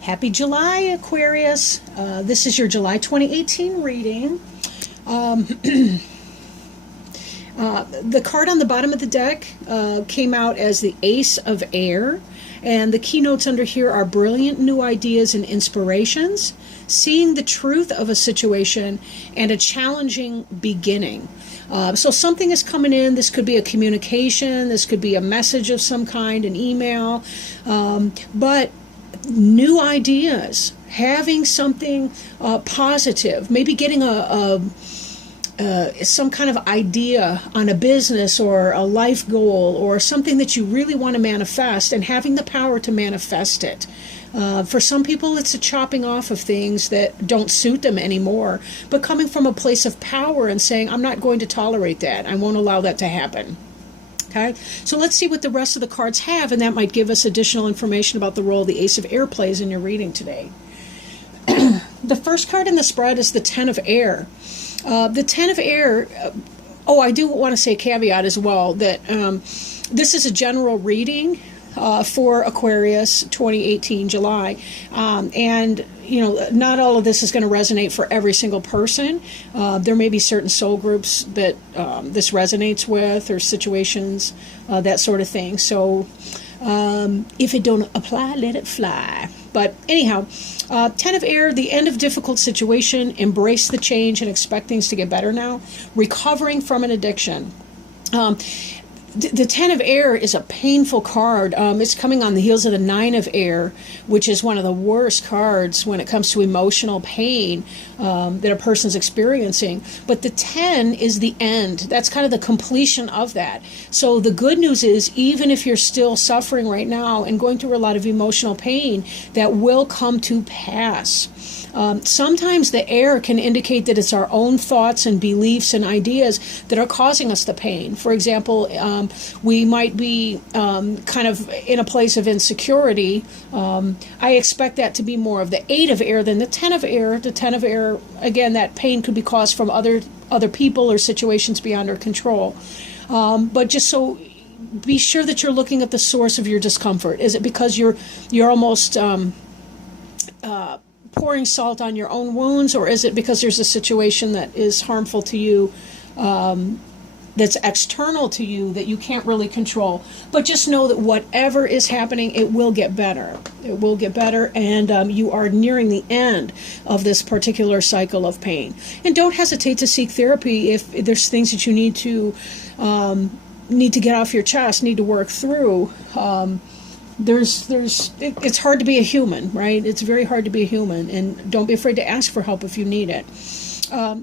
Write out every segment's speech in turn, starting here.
Happy July, Aquarius. This is your July 2018 reading. The card on the bottom of the deck came out as the Ace of Air, and the keynotes under here are brilliant new ideas and inspirations, seeing the truth of a situation, and a challenging beginning. So something is coming in. This could be a communication, this could be a message of some kind, an email, but new ideas, having something positive, maybe getting some kind of idea on a business or a life goal or something that you really want to manifest, and having the power to manifest it. For some people, it's a chopping off of things that don't suit them anymore, but coming from a place of power and saying, I'm not going to tolerate that. I won't allow that to happen. Okay, so let's see what the rest of the cards have, and that might give us additional information about the role the Ace of Air plays in your reading today. The first card in the spread is the Ten of Air. The Ten of Air, I do want to say a caveat as well, that this is a general reading for Aquarius 2018 July, and not all of this is going to resonate for every single person. There may be certain soul groups that this resonates with, or situations, that sort of thing. So if it don't apply, let it fly. But anyhow, Ten of Air, the end of difficult situation, embrace the change and expect things to get better now. Recovering from an addiction. The Ten of Air is a painful card. It's coming on the heels of the Nine of Air, which is one of the worst cards when it comes to emotional pain that a person's experiencing. But the 10 is the end. That's kind of the completion of that. So the good news is, even if you're still suffering right now and going through a lot of emotional pain, that will come to pass. Sometimes the air can indicate that it's our own thoughts and beliefs and ideas that are causing us the pain. For example, we might be kind of in a place of insecurity. I expect that to be more of the Eight of Air than the Ten of Air. The Ten of Air, again, that pain could be caused from other people or situations beyond our control. But just so be sure that you're looking at the source of your discomfort. Is it because you're almost pouring salt on your own wounds, or is it because there's a situation that is harmful to you, that's external to you, that you can't really control? But just know that whatever is happening, it will get better. It will get better, and you are nearing the end of this particular cycle of pain. And don't hesitate to seek therapy if there's things that you need to get off your chest, need to work through. It's hard to be a human, right? It's very hard to be a human, and don't be afraid to ask for help if you need it.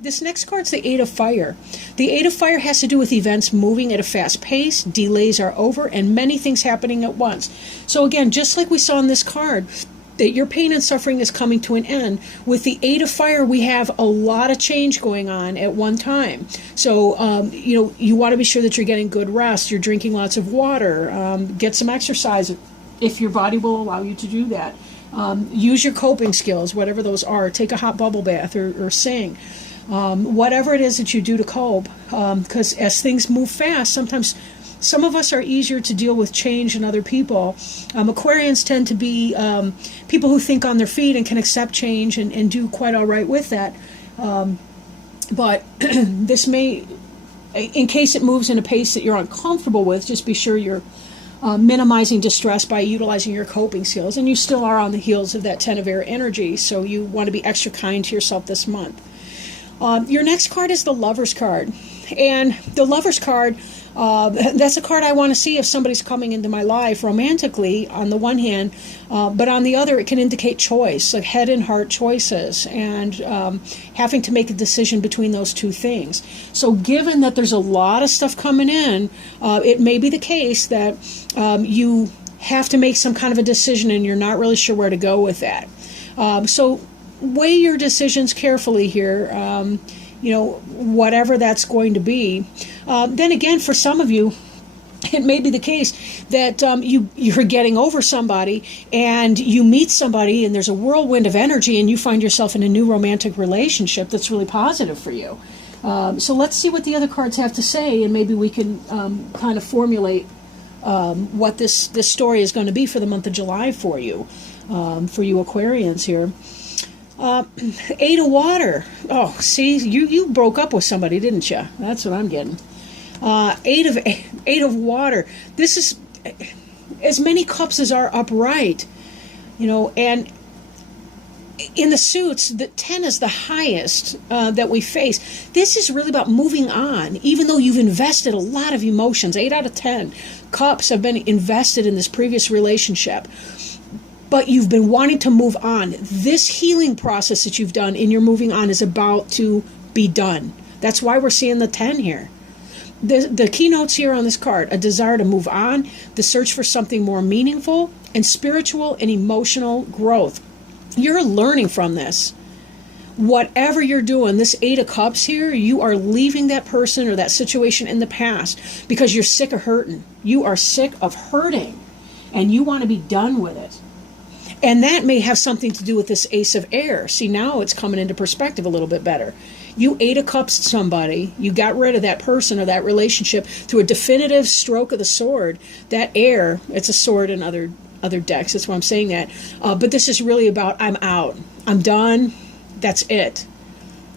This next card's the Eight of Fire. The Eight of Fire has to do with events moving at a fast pace, delays are over, and many things happening at once. So again, just like we saw in this card, that your pain and suffering is coming to an end. With the Eight of Fire, we have a lot of change going on at one time. So, you want to be sure that you're getting good rest, you're drinking lots of water, get some exercise if your body will allow you to do that. Use your coping skills, whatever those are. Take a hot bubble bath or sing. Whatever it is that you do to cope, because as things move fast, sometimes some of us are easier to deal with change than other people. Aquarians tend to be people who think on their feet and can accept change and do quite all right with that. But this may, in case it moves in a pace that you're uncomfortable with, just be sure you're minimizing distress by utilizing your coping skills. And you still are on the heels of that Ten of Air energy, so you want to be extra kind to yourself this month. Your next card is the Lover's card. And the Lover's card, that's a card I want to see if somebody's coming into my life romantically, on the one hand, but on the other, it can indicate choice, like head and heart choices, and having to make a decision between those two things. So given that there's a lot of stuff coming in, it may be the case that you have to make some kind of a decision and you're not really sure where to go with that. So weigh your decisions carefully here. Whatever that's going to be. Then again, for some of you, it may be the case that you're getting over somebody, and you meet somebody, and there's a whirlwind of energy, and you find yourself in a new romantic relationship that's really positive for you. So let's see what the other cards have to say, and maybe we can kind of formulate what this story is going to be for the month of July for you Aquarians here. Eight of water. Oh, see, you broke up with somebody, didn't you? That's what I'm getting. Eight of water. This is as many cups as are upright, and in the suits, the 10 is the highest that we face. This is really about moving on, even though you've invested a lot of emotions. 8 out of 10 cups have been invested in this previous relationship, but you've been wanting to move on. This healing process that you've done in your moving on is about to be done. That's why we're seeing the 10 here. The keynotes here on this card: a desire to move on, the search for something more meaningful, and spiritual and emotional growth. You're learning from this. Whatever you're doing, this 8 of Cups here, you are leaving that person or that situation in the past because you're sick of hurting. You are sick of hurting, and you want to be done with it. And that may have something to do with this Ace of Air. See, now it's coming into perspective a little bit better. You 8 of Cups somebody, you got rid of that person or that relationship through a definitive stroke of the sword. That air, it's a sword in other decks, that's why I'm saying that. But this is really about, I'm out. I'm done. That's it.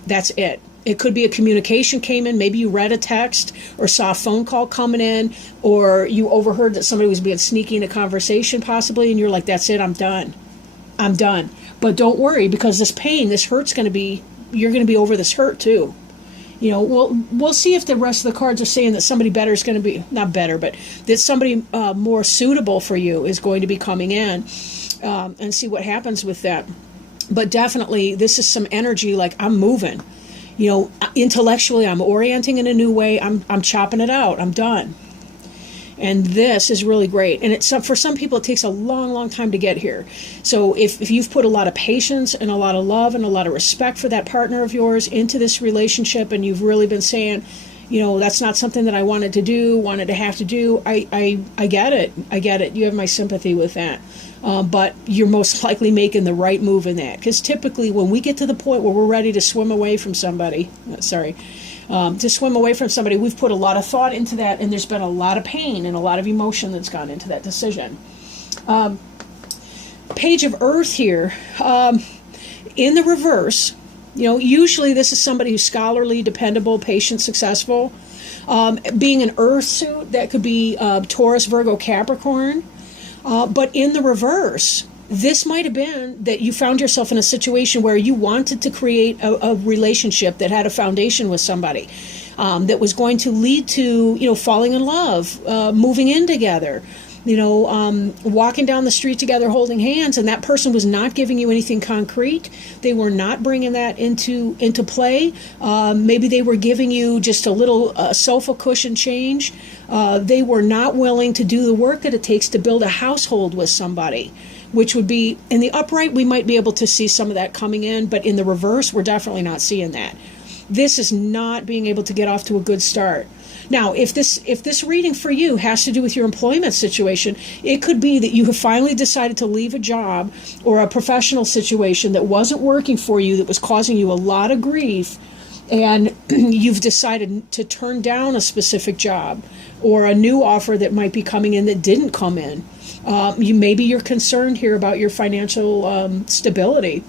That's it. It could be a communication came in. Maybe you read a text or saw a phone call coming in, or you overheard that somebody was being sneaky in a conversation possibly, and you're like, that's it, I'm done. I'm done. But don't worry, because this pain, this hurt's going to be, you're going to be over this hurt too. We'll see if the rest of the cards are saying that somebody better is going to be, not better, but that somebody more suitable for you is going to be coming in, and see what happens with that. But definitely, this is some energy like, I'm moving. Intellectually, I'm orienting in a new way. I'm chopping it out. I'm done. And this is really great. And for some people, it takes a long, long time to get here. So if you've put a lot of patience and a lot of love and a lot of respect for that partner of yours into this relationship, and you've really been saying, that's not something that I wanted to have to do, I get it. I get it. You have my sympathy with that. But you're most likely making the right move in that. Because typically when we get to the point where we're ready to swim away from somebody, we've put a lot of thought into that, and there's been a lot of pain and a lot of emotion that's gone into that decision. Page of Earth here, in the reverse. Usually this is somebody who's scholarly, dependable, patient, successful. Being an Earth suit, that could be Taurus, Virgo, Capricorn. But in the reverse, this might have been that you found yourself in a situation where you wanted to create a relationship that had a foundation with somebody, that was going to lead to, falling in love, moving in together, walking down the street together holding hands, and that person was not giving you anything concrete. They were not bringing that into play. Maybe they were giving you just a little sofa cushion change. They were not willing to do the work that it takes to build a household with somebody, which would be, in the upright, we might be able to see some of that coming in, but in the reverse, we're definitely not seeing that. This is not being able to get off to a good start. Now, if this reading for you has to do with your employment situation, it could be that you have finally decided to leave a job or a professional situation that wasn't working for you, that was causing you a lot of grief, and you've decided to turn down a specific job or a new offer that might be coming in that didn't come in. Maybe you're concerned here about your financial stability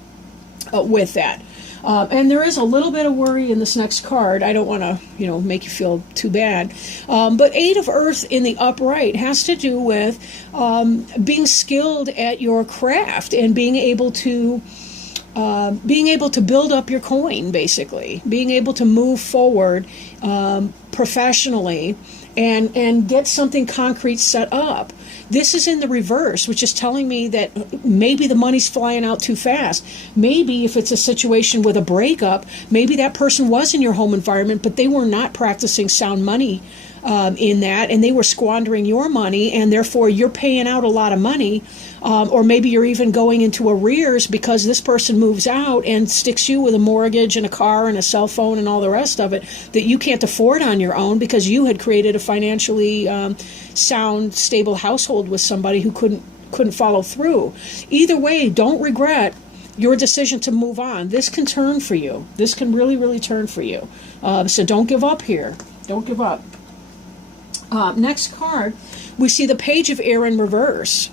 with that. And there is a little bit of worry in this next card. I don't want to, make you feel too bad. But 8 of Earth in the upright has to do with being skilled at your craft and being able to build up your coin, basically. Being able to move forward professionally and get something concrete set up. This is in the reverse, which is telling me that maybe the money's flying out too fast. Maybe if it's a situation with a breakup, maybe that person was in your home environment, but they were not practicing sound money in that, and they were squandering your money, and therefore you're paying out a lot of money, or maybe you're even going into arrears because this person moves out and sticks you with a mortgage and a car and a cell phone and all the rest of it that you can't afford on your own because you had created a financially sound, stable household with somebody who couldn't follow through. Either way, don't regret your decision to move on. This can turn for you. This can really, really turn for you. So don't give up here. Don't give up. Next card, we see the Page of Air in reverse,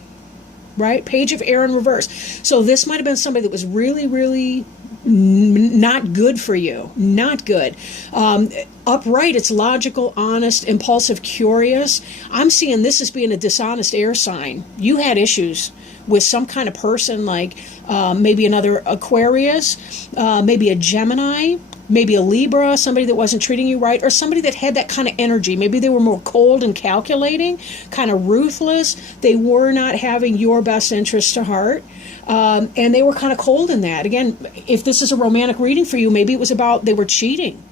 right? Page of Air in reverse. So this might have been somebody that was really, really not good for you. Not good. Upright, it's logical, honest, impulsive, curious. I'm seeing this as being a dishonest air sign. You had issues with some kind of person, like maybe another Aquarius, maybe a Gemini, maybe a Libra, somebody that wasn't treating you right, or somebody that had that kind of energy. Maybe they were more cold and calculating, kind of ruthless. They were not having your best interests to heart. And they were kind of cold in that. Again, if this is a romantic reading for you, maybe it was about they were cheating.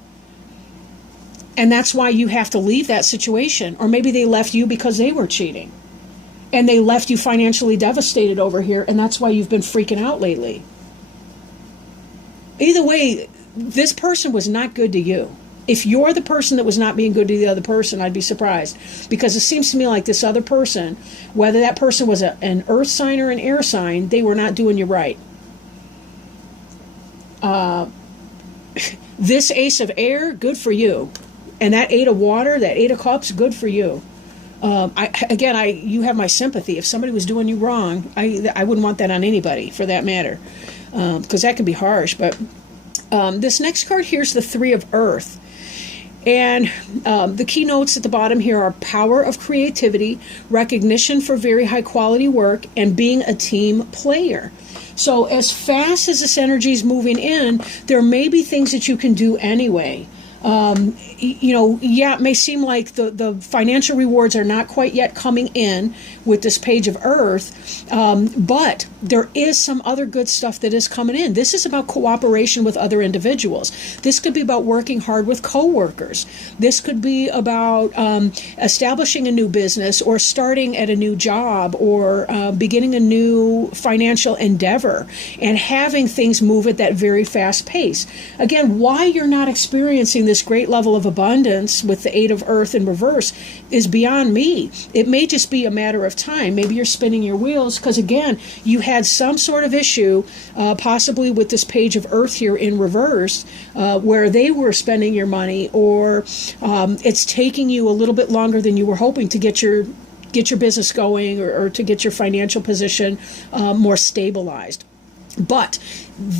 And that's why you have to leave that situation. Or maybe they left you because they were cheating. And they left you financially devastated over here, and that's why you've been freaking out lately. Either way, this person was not good to you. If you're the person that was not being good to the other person, I'd be surprised. Because it seems to me like this other person, whether that person was an earth sign or an air sign, they were not doing you right. This Ace of Air, good for you. And that Eight of Water, that Eight of Cups, good for you. You have my sympathy. If somebody was doing you wrong, I wouldn't want that on anybody, for that matter. Because that can be harsh. But this next card here is the Three of Earth. And the keynotes at the bottom here are power of creativity, recognition for very high quality work, and being a team player. So as fast as this energy is moving in, there may be things that you can do anyway. It may seem like the financial rewards are not quite yet coming in with this Page of Earth, but there is some other good stuff that is coming in. This is about cooperation with other individuals. This could be about working hard with coworkers. This could be about establishing a new business, or starting at a new job, or beginning a new financial endeavor, and having things move at that very fast pace. Again, why you're not experiencing this great level of abundance with the Eight of Earth in reverse is beyond me. It may just be a matter of time. Maybe you're spinning your wheels because, again, you had some sort of issue, possibly with this Page of Earth here in reverse, where they were spending your money, or it's taking you a little bit longer than you were hoping to get your business going, or to get your financial position more stabilized. But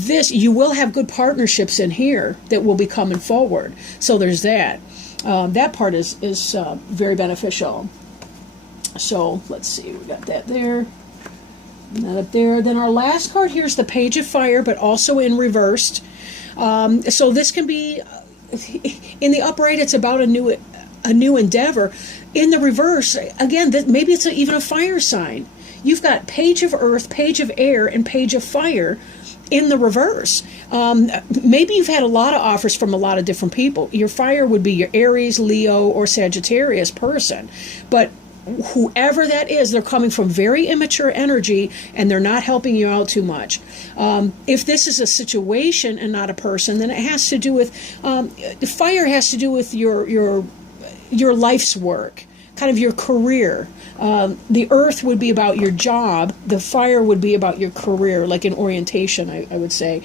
you will have good partnerships in here that will be coming forward. So there's that. That part is very beneficial. So let's see, we got that there, that up there. Then our last card here is the Page of Fire, but also in reversed. So this can be, in the upright, it's about a new endeavor. In the reverse, again, maybe it's even a fire sign. You've got Page of Earth, Page of Air, and Page of Fire in the reverse. Maybe you've had a lot of offers from a lot of different people. Your fire would be your Aries, Leo, or Sagittarius person. But whoever that is, they're coming from very immature energy, and they're not helping you out too much. If this is a situation and not a person, then it has to do with, fire has to do with your life's work, kind of your career. The earth would be about your job. The fire would be about your career, like an orientation, I would say.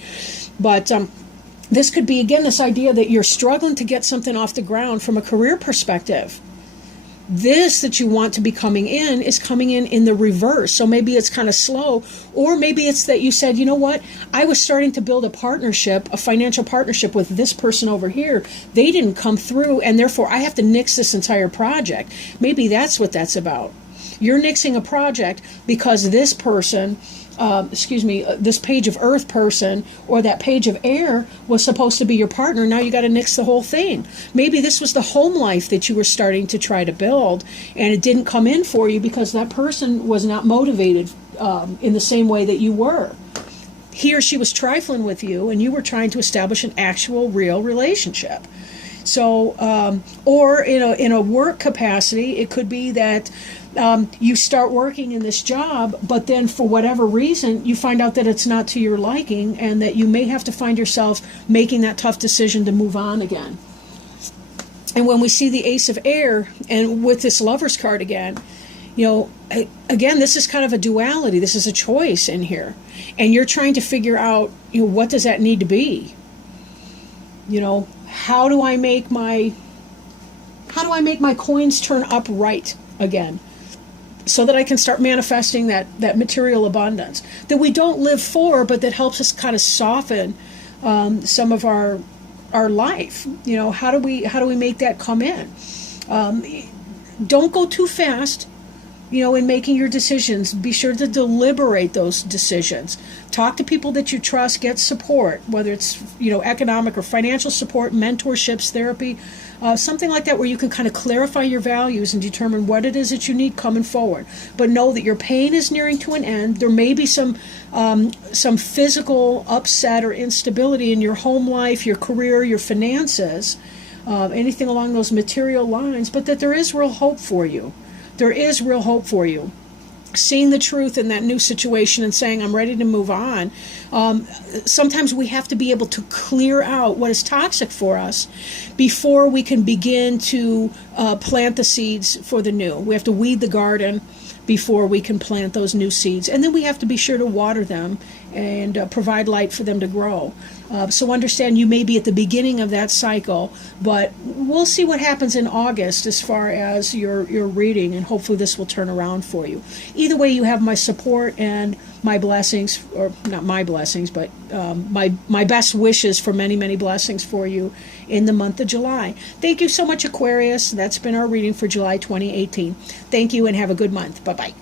But this could be, again, this idea that you're struggling to get something off the ground from a career perspective. This that you want to be coming in is coming in the reverse. So maybe it's kind of slow, or maybe it's that you said, you know what, I was starting to build a partnership, a financial partnership with this person over here. They didn't come through, and therefore I have to nix this entire project. Maybe that's what that's about. You're nixing a project because this person, this Page of Earth person, or that Page of Air was supposed to be your partner. Now you got to nix the whole thing. Maybe this was the home life that you were starting to try to build, and it didn't come in for you because that person was not motivated in the same way that you were. He or she was trifling with you, and you were trying to establish an actual, real relationship. So, or in a work capacity, it could be that you start working in this job, but then for whatever reason, you find out that it's not to your liking, and that you may have to find yourself making that tough decision to move on again. And when we see the Ace of Air, and with this Lover's card again, again, this is kind of a duality. This is a choice in here. And you're trying to figure out, what does that need to be? How do I make my How do I make my coins turn upright again, so that I can start manifesting that material abundance that we don't live for, but that helps us kind of soften some of our life? How do we make that come in? Don't go too fast, in making your decisions. Be sure to deliberate those decisions. Talk to people that you trust, get support, whether it's, economic or financial support, mentorships, therapy, something like that, where you can kind of clarify your values and determine what it is that you need coming forward. But know that your pain is nearing to an end. There may be some physical upset or instability in your home life, your career, your finances, anything along those material lines, but that there is real hope for you. There is real hope for you. Seeing the truth in that new situation and saying, I'm ready to move on. Sometimes we have to be able to clear out what is toxic for us before we can begin to plant the seeds for the new. We have to weed the garden before we can plant those new seeds. And then we have to be sure to water them and provide light for them to grow. So understand, you may be at the beginning of that cycle, but we'll see what happens in August as far as your reading, and hopefully this will turn around for you. Either way, you have my support and my blessings, or not my blessings, but my best wishes for many, many blessings for you in the month of July. Thank you so much, Aquarius. That's been our reading for July 2018. Thank you, and have a good month. Bye-bye.